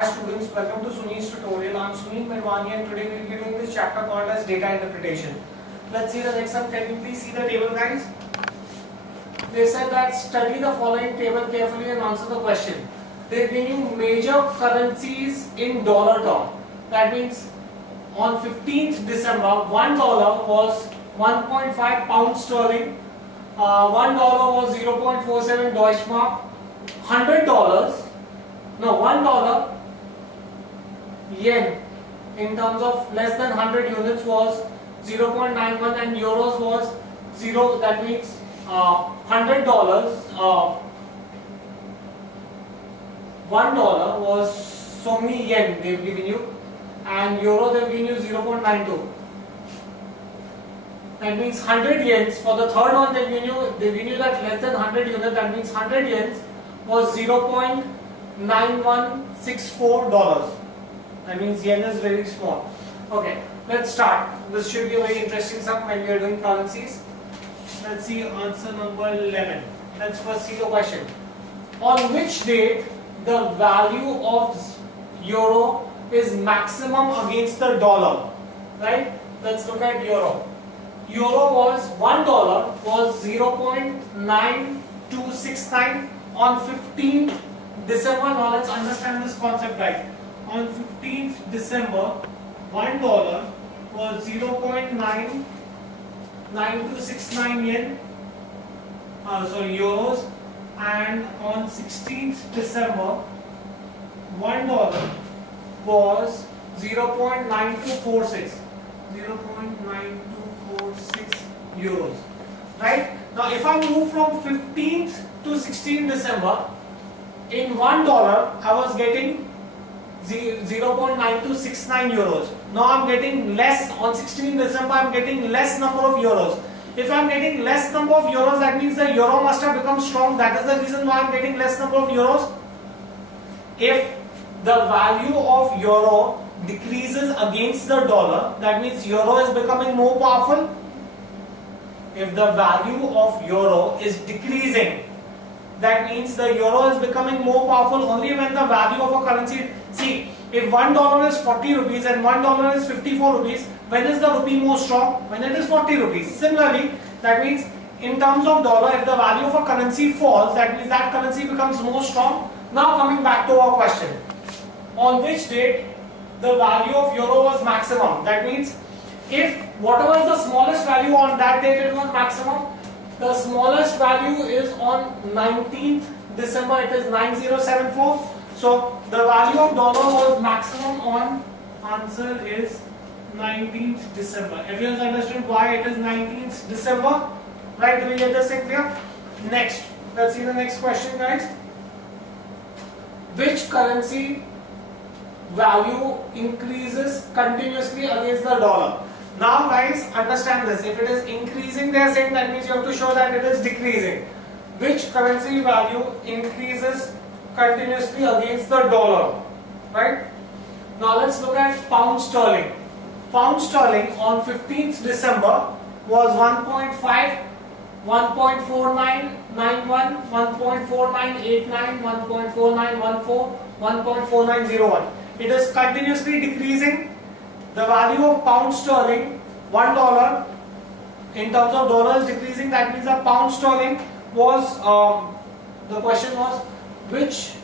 Hi students, welcome to Sunil's tutorial. I am Sunil Mirwani and today we will be doing this chapter called as data interpretation. Let's see the next one. Can you please see the table, guys? They said that study the following table carefully and answer the question. They give you major currencies in dollar term. That means on 15th December, $1 was 1.5 pound sterling, $1 was 0.47 Deutschmark, $100, no, $1 yen in terms of less than 100 units was 0.91 and euros was 0. That means $100, $1 was so many yen they've given you, and euro they've given you 0.92. That means 100 yens. For the third one they've given you that less than 100 units. That means 100 yens was 0.9164 dollars. That means yen is very small. Okay, let's start. This should be a very interesting sum when we are doing currencies. Let's see answer number 11. Let's first see the question. On which date the value of euro is maximum against the dollar? Right? Let's look at euro. Euro was $1 was 0.9269 on 15th December. Now let's understand this concept, right? On 15th December, $1 was 0.9269 yen, euros, and on 16th December, $1 was 0.9246 euros. Right? Now, if I move from 15th to 16th December, in $1 I was getting 0.9269 euros. Now I am getting less. On 16th December I am getting less number of euros. If I am getting less number of euros, that means the euro must have become strong. That is the reason why I am getting less number of euros. If the value of euro decreases against the dollar, that means euro is becoming more powerful. If the value of euro is decreasing, that means the euro is becoming more powerful only when the value of a currency. See, if $1 is 40 rupees and $1 is 54 rupees, when is the rupee more strong? When it is 40 rupees. Similarly, that means in terms of dollar, if the value of a currency falls, that means that currency becomes more strong. Now coming back to our question. On which date the value of euro was maximum? That means if whatever is the smallest value on that date it was maximum. The smallest value is on 19th December, it is 9074. So the value of dollar was maximum on, answer is 19th December. Everyone's understood why it is 19th December? Right? Do we get this clear? Next, let's see the next question, guys. Which currency value increases continuously against the dollar? Now guys, understand this. If it is increasing, they are saying that means you have to show that it is decreasing. Which currency value increases continuously against the dollar? Right? Now let's look at pound sterling. Pound sterling on 15th December was 1.5, 1.4991, 1.4989, 1.4914, 1.4901. It is continuously decreasing. The value of pound sterling, $1 in terms of dollar is decreasing. That means the pound sterling was, the question was which,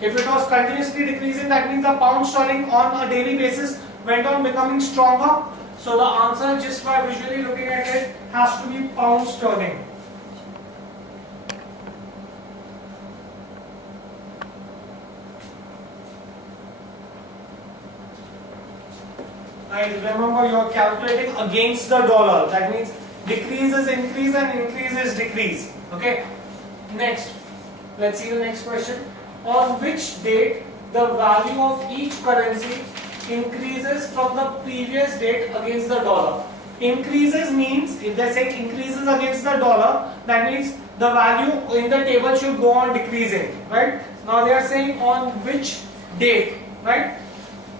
if it was continuously decreasing, that means the pound sterling on a daily basis went on becoming stronger. So the answer, just by visually looking at it, has to be pound sterling. Right, remember you are calculating against the dollar. That means decrease is increase and increase is decrease. Okay. Next, let's see the next question. On which date the value of each currency increases from the previous date against the dollar? Increases means, if they say increases against the dollar, that means the value in the table should go on decreasing. Right. Now they are saying on which date. Right.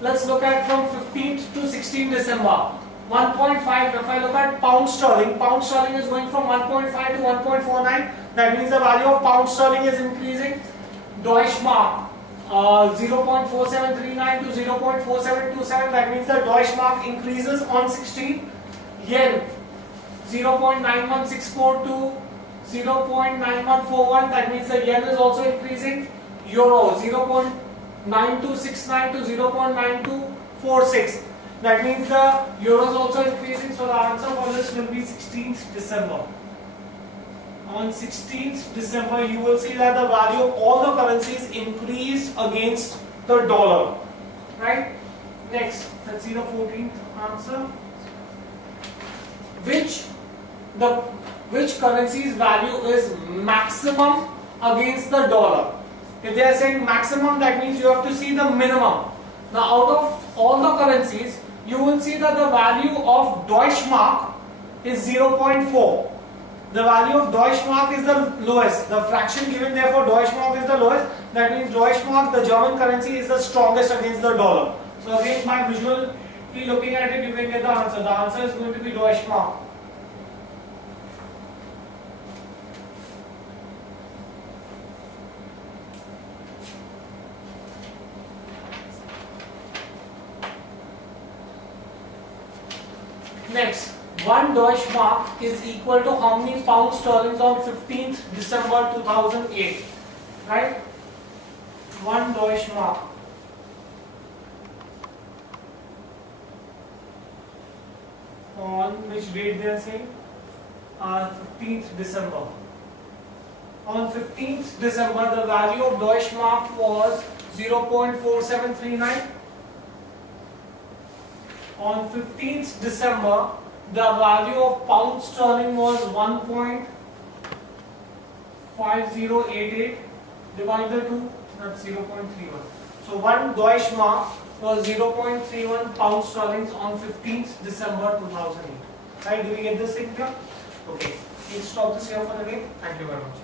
Let's look at from 15th to 16th December. 1.5, if I look at pound sterling is going from 1.5 to 1.49. That means the value of pound sterling is increasing. Deutschmark 0.4739 to 0.4727, that means the Deutsche Mark increases on 16. Yen 0.9164 to 0.9141, that means the yen is also increasing. Euro 0.9269 to 0.9246, that means the euro is also increasing. So the answer for this will be 16th December. On 16th December, you will see that the value of all the currencies increased against the dollar. Right? Next, let's see the 14th answer. Which currency's value is maximum against the dollar? If they are saying maximum, that means you have to see the minimum. Now, out of all the currencies, you will see that the value of Deutsche Mark is 0.4. The value of Deutsche Mark is the lowest. The fraction given there for Deutsche Mark is the lowest. That means Deutsche Mark, the German currency, is the strongest against the dollar. So again, by visually looking at it, you can get the answer. The answer is going to be Deutsche Mark. Next, 1 Deutsche Mark is equal to how many pounds sterling on 15th December 2008? Right? 1 Deutsche Mark. On which date they are saying? 15th December. On 15th December, the value of Deutsche Mark was 0.4739. On 15th December, the value of pound sterling was 1.5088. Divide the two, that's 0.31. So 1 Deutsche Mark was 0.31 pound sterling on 15th December 2008. Right? Do we get this thing here? Okay. Let's stop this here for the day. Thank you very much.